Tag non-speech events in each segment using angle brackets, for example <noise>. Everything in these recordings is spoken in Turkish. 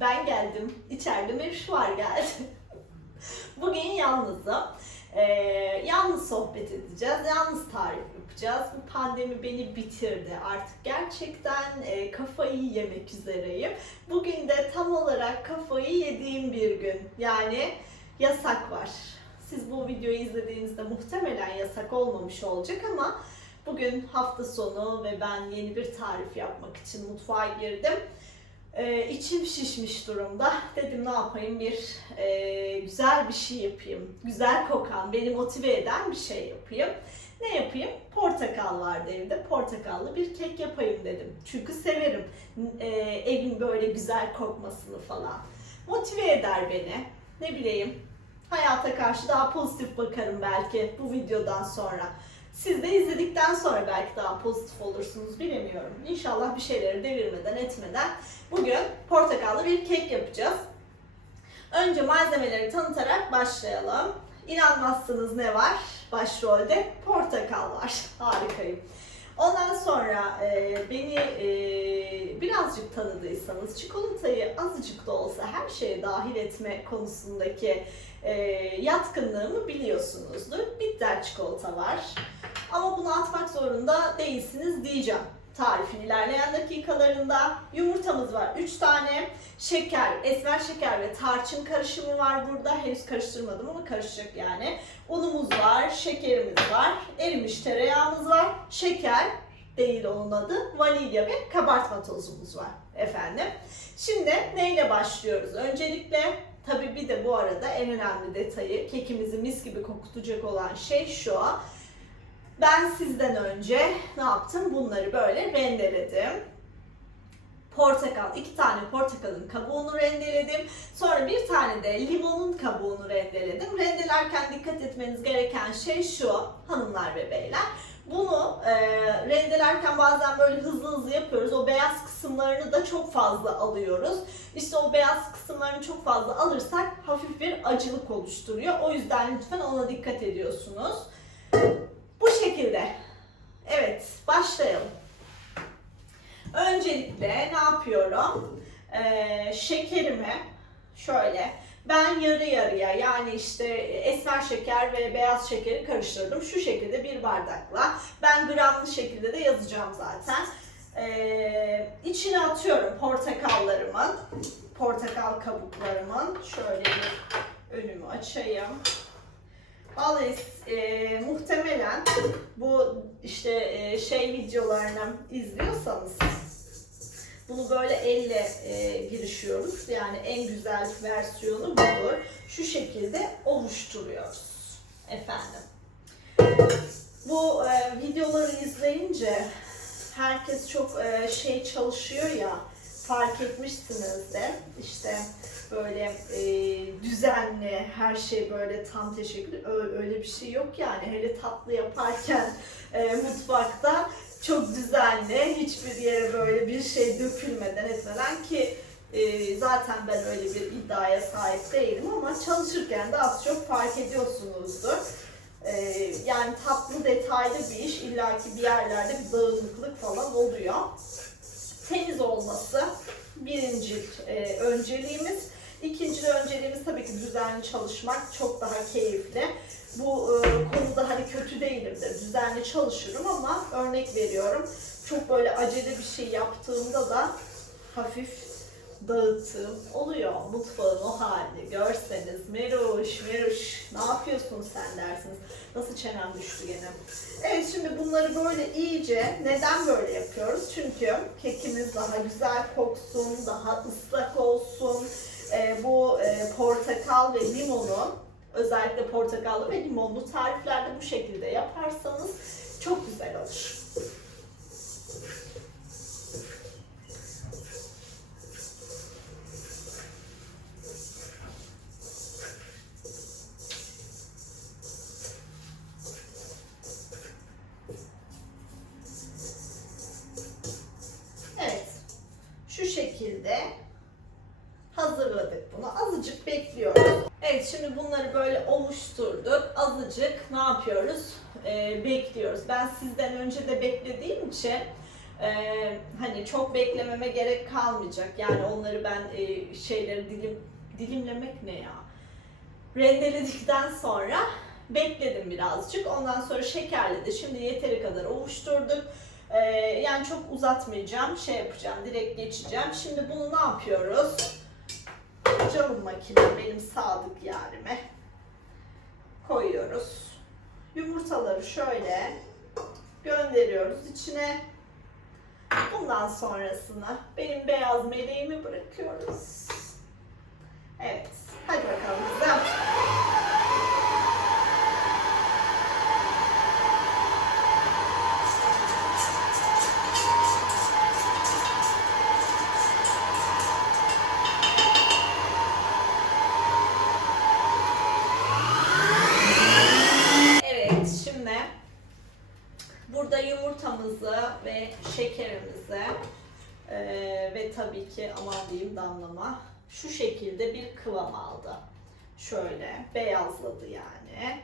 Ben geldim. İçeride Mevşuar geldi. <laughs> Bugün yalnızım. Ee, yalnız sohbet edeceğiz. Yalnız tarif yapacağız. Bu pandemi beni bitirdi. Artık gerçekten e, kafayı yemek üzereyim. Bugün de tam olarak kafayı yediğim bir gün. Yani yasak var. Siz bu videoyu izlediğinizde muhtemelen yasak olmamış olacak ama bugün hafta sonu ve ben yeni bir tarif yapmak için mutfağa girdim. Ee, içim şişmiş durumda. Dedim ne yapayım bir e, güzel bir şey yapayım. Güzel kokan, beni motive eden bir şey yapayım. Ne yapayım? Portakal vardı evde. Portakallı bir kek yapayım dedim. Çünkü severim e, evin böyle güzel kokmasını falan. Motive eder beni. Ne bileyim. Hayata karşı daha pozitif bakarım belki bu videodan sonra. Siz de izledikten sonra belki daha pozitif olursunuz bilemiyorum. İnşallah bir şeyleri devirmeden etmeden bugün portakallı bir kek yapacağız. Önce malzemeleri tanıtarak başlayalım. İnanmazsınız ne var? Başrolde portakal var. <laughs> Harikayım. Ondan sonra e, beni e, birazcık tanıdıysanız çikolatayı azıcık da olsa her şeye dahil etme konusundaki e, yatkınlığımı biliyorsunuzdur. Bitter çikolata var. Ama bunu atmak zorunda değilsiniz diyeceğim. Tarifin ilerleyen dakikalarında yumurtamız var 3 tane. Şeker, esmer şeker ve tarçın karışımı var burada. Henüz karıştırmadım ama karışacak yani. Unumuz var, şekerimiz var, erimiş tereyağımız var, şeker değil onun adı, vanilya ve kabartma tozumuz var efendim. Şimdi neyle başlıyoruz? Öncelikle tabii bir de bu arada en önemli detayı kekimizi mis gibi kokutacak olan şey şu. Ben sizden önce ne yaptım? Bunları böyle rendeledim. Portakal, iki tane portakalın kabuğunu rendeledim. Sonra bir tane de limonun kabuğunu rendeledim. Rendelerken dikkat etmeniz gereken şey şu hanımlar ve beyler. Bunu e, rendelerken bazen böyle hızlı hızlı yapıyoruz. O beyaz kısımlarını da çok fazla alıyoruz. İşte o beyaz kısımlarını çok fazla alırsak hafif bir acılık oluşturuyor. O yüzden lütfen ona dikkat ediyorsunuz. Bu şekilde. Evet, başlayalım. Öncelikle ne yapıyorum? Ee, şekerimi şöyle ben yarı yarıya yani işte esmer şeker ve beyaz şekeri karıştırdım. Şu şekilde bir bardakla. Ben gramlı şekilde de yazacağım zaten. Ee, içine atıyorum portakallarımın, portakal kabuklarımın. Şöyle bir önümü açayım. Vallahi e, muhtemelen bu işte e, şey videolarını izliyorsanız bunu böyle elle e, girişiyoruz. Yani en güzel versiyonu budur. Şu şekilde oluşturuyoruz. Efendim. Bu e, videoları izleyince herkes çok e, şey çalışıyor ya fark etmişsinizdir. İşte böyle e, düzenli, her şey böyle tam teşekkür öyle, öyle bir şey yok yani. Hele tatlı yaparken e, mutfakta çok düzenli, hiçbir yere böyle bir şey dökülmeden etmeden ki e, zaten ben öyle bir iddiaya sahip değilim ama çalışırken de az çok fark ediyorsunuzdur. E, yani tatlı detaylı bir iş illaki bir yerlerde bir dağınıklık falan oluyor. Temiz olması birinci e, önceliğimiz. İkinci önceliğimiz tabii ki düzenli çalışmak çok daha keyifli. Bu e, konuda hani kötü değilimdir, düzenli çalışırım ama örnek veriyorum. Çok böyle acele bir şey yaptığımda da hafif dağıttığım oluyor. Mutfağın o halini görseniz Meruş, Meruş ne yapıyorsun sen dersiniz. Nasıl çenem düştü gene. Evet şimdi bunları böyle iyice neden böyle yapıyoruz? Çünkü kekimiz daha güzel koksun, daha ıslak olsun. Ee, bu e, portakal ve limonu özellikle portakallı ve limonlu tariflerde bu şekilde yaparsanız çok güzel olur. Evet. Şu şekilde hazırladık bunu. Azıcık bekliyoruz. Evet şimdi bunları böyle oluşturduk. Azıcık ne yapıyoruz? Ee, bekliyoruz. Ben sizden önce de beklediğim için Ee, hani çok beklememe gerek kalmayacak. Yani onları ben e, şeyleri dilim dilimlemek ne ya? Rendeledikten sonra bekledim birazcık. Ondan sonra şekerledi. Şimdi yeteri kadar ovuşturduk. Ee, yani çok uzatmayacağım. Şey yapacağım. Direkt geçeceğim. Şimdi bunu ne yapıyoruz? Canım makine benim sadık yarime koyuyoruz. Yumurtaları şöyle gönderiyoruz içine. Bundan sonrasını benim beyaz meleğimi bırakıyoruz. Evet. Hadi bakalım kızım. Ki aman diyeyim damlama şu şekilde bir kıvam aldı. Şöyle beyazladı yani.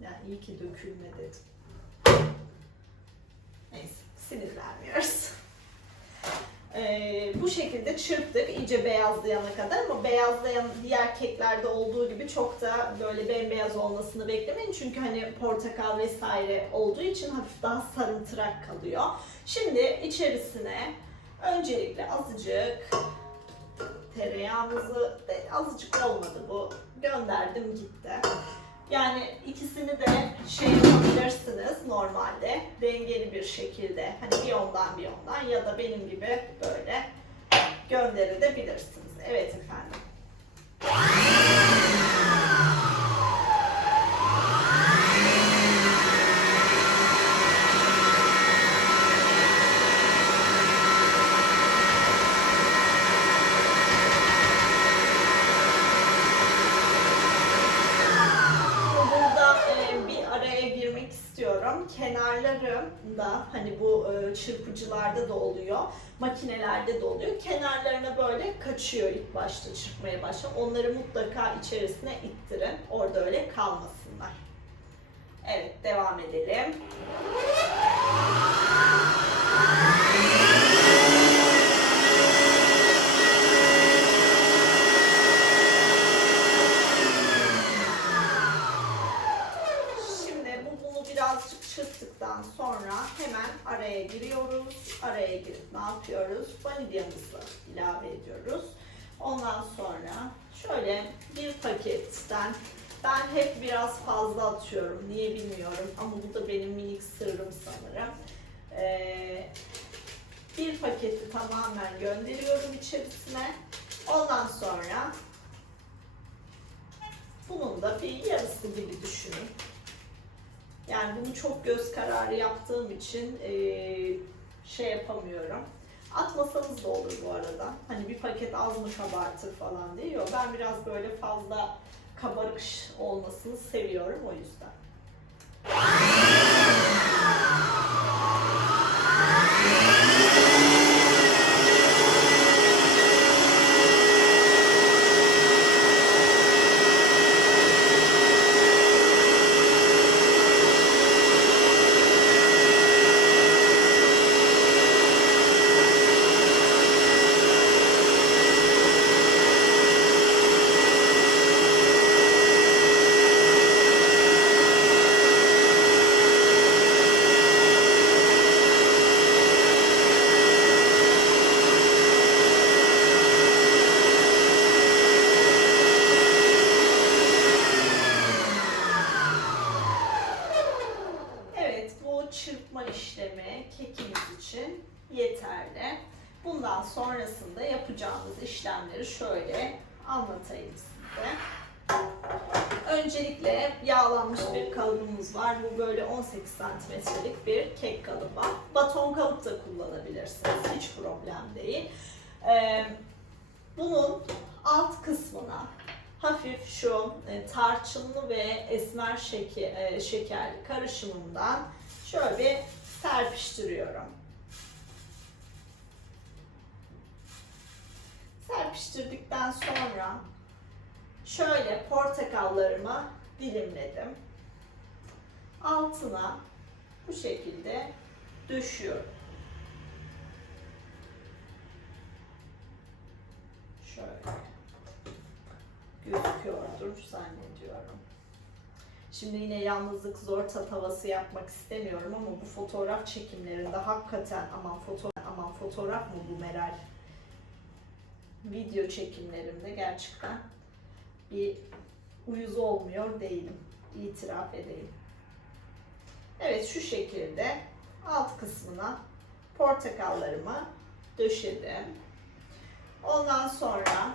Yani iyi ki dökülme dedim. Neyse sinirlenmiyoruz. Ee, bu şekilde çırptık iyice beyazlayana kadar ama beyazlayan diğer keklerde olduğu gibi çok da böyle bembeyaz olmasını beklemeyin. Çünkü hani portakal vesaire olduğu için hafif daha sarımtırak kalıyor. Şimdi içerisine öncelikle azıcık tereyağımızı azıcık olmadı bu gönderdim gitti. Yani ikisini de şey yapabilirsiniz normalde dengeli bir şekilde hani bir ondan bir ondan ya da benim gibi böyle gönderebilirsiniz. Evet efendim. Burada e, bir araya girmek istiyorum. Kenarlarında hani bu e, çırpıcılarda da oluyor, makinelerde de oluyor. Kenarlarına böyle kaçıyor ilk başta çırpmaya başla. Onları mutlaka içerisine ittirin. Orada öyle kalmasınlar. Evet, devam edelim. Şimdi bu bunu birazcık çırptıktan sonra hemen araya giriyoruz. Araya girip ne yapıyoruz? Vanilyamızı ilave ediyoruz. Ondan sonra şöyle bir paketten ben hep biraz fazla atıyorum. Niye bilmiyorum ama bu da benim minik sırrım sanırım. Ee, bir paketi tamamen gönderiyorum içerisine. Ondan sonra bunun da bir yarısı gibi düşünün. Yani bunu çok göz kararı yaptığım için eee, şey yapamıyorum. Atmasanız da olur bu arada. Hani bir paket az mı kabartır falan diye. Yok ben biraz böyle fazla kabarık olmasını seviyorum o yüzden. Evet, bu çırpma işlemi kekimiz için yeterli. Bundan sonrasında yapacağımız işlemleri şöyle anlatayım size. Öncelikle yağlanmış bir kalıbımız var. Bu böyle 18 santimetrelik bir kek kalıbı. Baton kalıp da kullanabilirsiniz. Hiç problem değil. Ee, bunun alt kısmına hafif şu e, tarçınlı ve esmer şeker, e, şekerli karışımından şöyle bir serpiştiriyorum. Serpiştirdikten sonra şöyle portakallarımı dilimledim. Altına bu şekilde döşüyorum. Şöyle gözüküyordur zannediyorum. Şimdi yine yalnızlık zor tat havası yapmak istemiyorum ama bu fotoğraf çekimlerinde hakikaten aman foto aman fotoğraf mı bu Meral? Video çekimlerimde gerçekten bir uyuz olmuyor değilim. İtiraf edeyim. Evet şu şekilde alt kısmına portakallarımı döşedim. Ondan sonra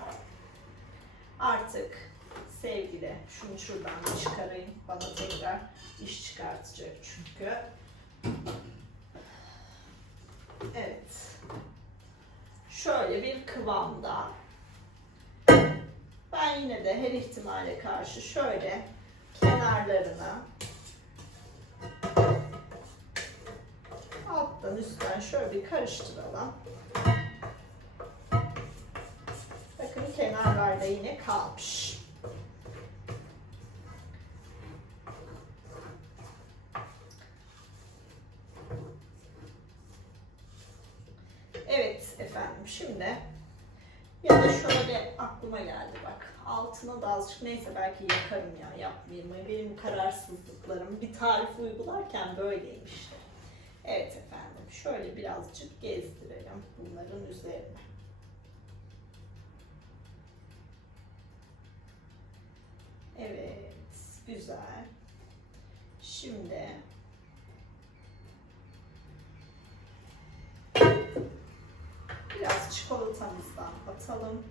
artık sevgili şunu şuradan çıkarayım. Bana tekrar iş çıkartacak çünkü. Evet. Şöyle bir kıvamda. Yine de her ihtimale karşı şöyle kenarlarını alttan üstten şöyle bir karıştıralım. Bakın kenarlarda yine kalmış. Evet efendim şimdi ya da şöyle aklıma geldi altına da azıcık neyse belki yakarım ya yapmayayım. Benim kararsızlıklarım bir tarif uygularken böyleymiş. Evet efendim şöyle birazcık gezdirelim bunların üzerine. Evet, güzel. Şimdi biraz çikolatamızdan atalım.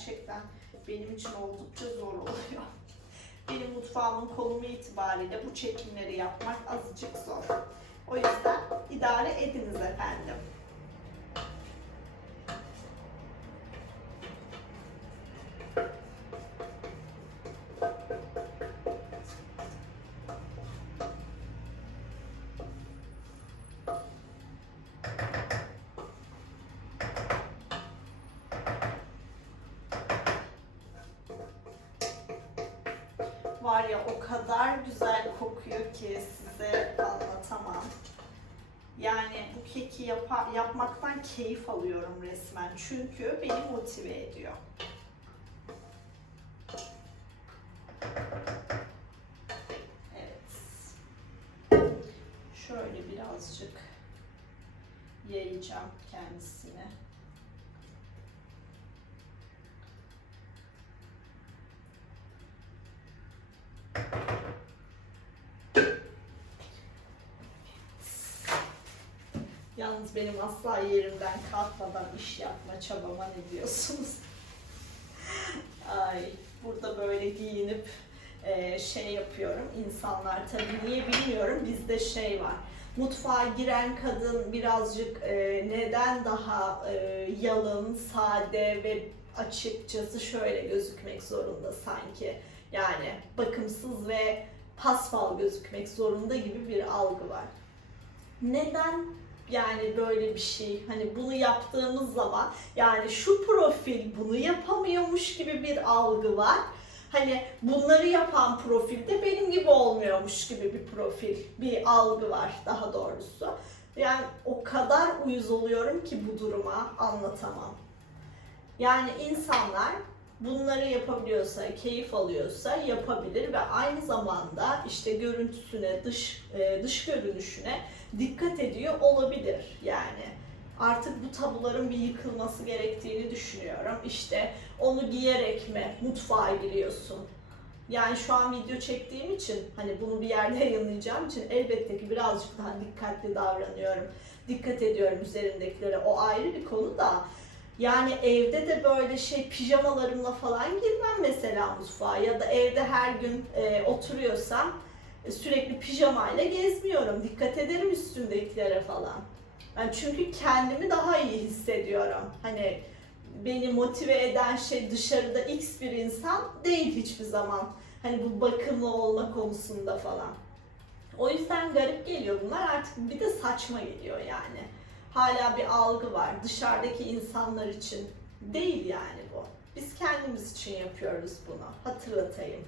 Gerçekten benim için oldukça zor oluyor. Benim mutfağımın konumu itibariyle bu çekimleri yapmak azıcık zor. O yüzden idare ediniz efendim. Yapmaktan keyif alıyorum resmen. Çünkü beni motive ediyor. Evet. Şöyle birazcık yayacağım Yalnız benim asla yerimden kalkmadan iş yapma çabama ne diyorsunuz? <laughs> Ay, burada böyle giyinip e, şey yapıyorum. İnsanlar tabii niye bilmiyorum bizde şey var. Mutfağa giren kadın birazcık e, neden daha e, yalın, sade ve açıkçası şöyle gözükmek zorunda sanki. Yani bakımsız ve paspal gözükmek zorunda gibi bir algı var. Neden yani böyle bir şey hani bunu yaptığımız zaman yani şu profil bunu yapamıyormuş gibi bir algı var. Hani bunları yapan profilde benim gibi olmuyormuş gibi bir profil, bir algı var daha doğrusu. Yani o kadar uyuz oluyorum ki bu duruma anlatamam. Yani insanlar bunları yapabiliyorsa, keyif alıyorsa yapabilir ve aynı zamanda işte görüntüsüne, dış e, dış görünüşüne dikkat ediyor olabilir yani. Artık bu tabuların bir yıkılması gerektiğini düşünüyorum. İşte onu giyerek mi mutfağa giriyorsun? Yani şu an video çektiğim için hani bunu bir yerde yayınlayacağım için elbette ki birazcık daha dikkatli davranıyorum. Dikkat ediyorum üzerindekilere. O ayrı bir konu da yani evde de böyle şey pijamalarımla falan girmem mesela mutfağa ya da evde her gün e, oturuyorsam e, sürekli pijamayla gezmiyorum. Dikkat ederim üstümdekilere falan. Yani çünkü kendimi daha iyi hissediyorum. Hani beni motive eden şey dışarıda X bir insan değil hiçbir zaman. Hani bu bakımlı olma konusunda falan. O yüzden garip geliyor bunlar artık bir de saçma geliyor yani. Hala bir algı var dışarıdaki insanlar için değil yani bu. Biz kendimiz için yapıyoruz bunu. Hatırlatayım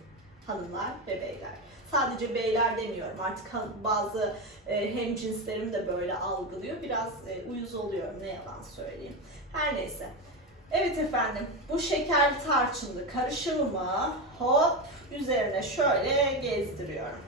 hanımlar ve beyler. Sadece beyler demiyorum artık bazı e, hemcinslerim de böyle algılıyor. Biraz e, uyuz oluyorum ne yalan söyleyeyim. Her neyse. Evet efendim bu şekerli tarçınlı karışımımı hop üzerine şöyle gezdiriyorum.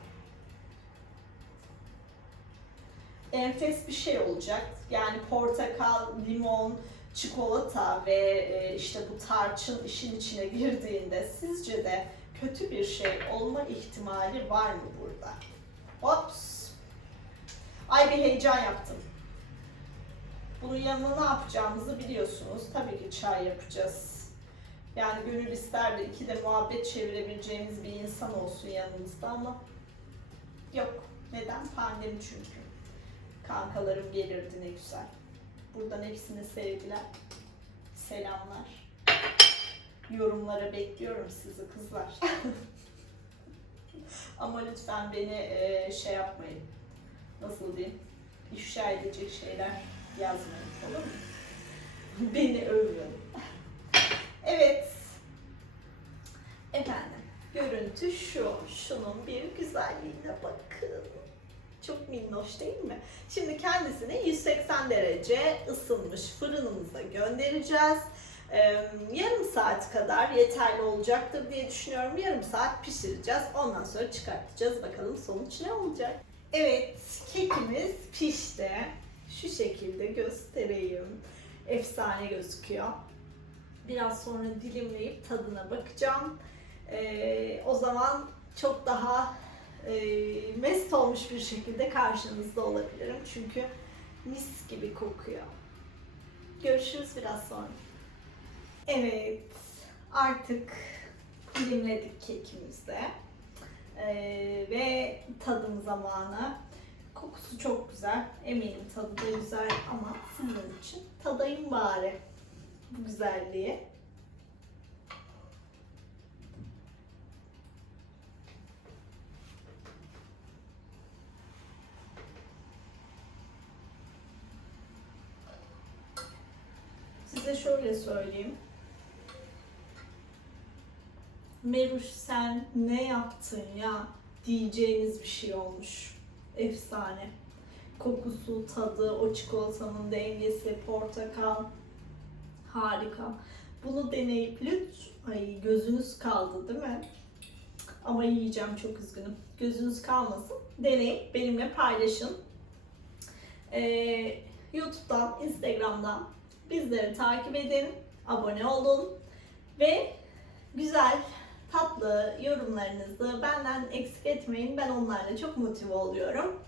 Enfes bir şey olacak. Yani portakal, limon, çikolata ve e, işte bu tarçın işin içine girdiğinde sizce de kötü bir şey olma ihtimali var mı burada? Ops. Ay bir heyecan yaptım. Bunun yanına ne yapacağımızı biliyorsunuz. Tabii ki çay yapacağız. Yani gönül ister de iki de muhabbet çevirebileceğimiz bir insan olsun yanımızda ama yok. Neden? Pandemi çünkü. Kankalarım gelirdi ne güzel. Buradan hepsine sevgiler. Selamlar. Yorumlara bekliyorum sizi kızlar. <laughs> Ama lütfen beni e, şey yapmayın. Nasıl diyeyim? İfşa edecek şeyler yazmayın olur mu? <laughs> Beni övün. Evet. Efendim, görüntü şu. Şunun bir güzelliğine bakın. Çok minnoş değil mi? Şimdi kendisini 180 derece ısınmış fırınımıza göndereceğiz. Ee, yarım saat kadar yeterli olacaktır diye düşünüyorum. Yarım saat pişireceğiz. Ondan sonra çıkartacağız. Bakalım sonuç ne olacak? Evet, kekimiz pişti. Şu şekilde göstereyim. Efsane gözüküyor. Biraz sonra dilimleyip tadına bakacağım. Ee, o zaman çok daha e, mest olmuş bir şekilde karşınızda olabilirim. Çünkü mis gibi kokuyor. Görüşürüz biraz sonra. Evet, artık dilimledik kekimizde. Ee, ve tadım zamanı. Kokusu çok güzel. Eminim tadı da güzel ama sizin için tadayım bari bu güzelliği. Size şöyle söyleyeyim. Meruş sen ne yaptın ya diyeceğiniz bir şey olmuş. Efsane. Kokusu, tadı, o çikolatanın dengesi, portakal. Harika. Bunu deneyip lütfen... Ay gözünüz kaldı değil mi? Ama yiyeceğim çok üzgünüm. Gözünüz kalmasın. Deneyip benimle paylaşın. Ee, YouTube'dan, Instagram'dan bizleri takip edin. Abone olun. Ve güzel, tatlı yorumlarınızı benden eksik etmeyin. Ben onlarla çok motive oluyorum.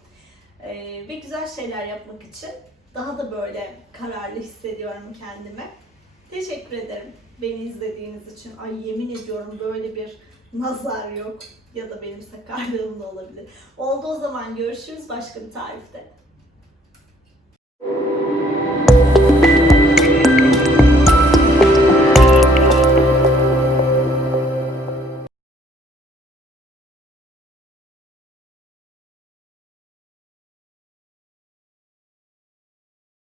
Ee, ve güzel şeyler yapmak için daha da böyle kararlı hissediyorum kendimi. Teşekkür ederim beni izlediğiniz için. Ay yemin ediyorum böyle bir nazar yok ya da benim sakarlığım da olabilir. Oldu o zaman görüşürüz başka bir tarifte.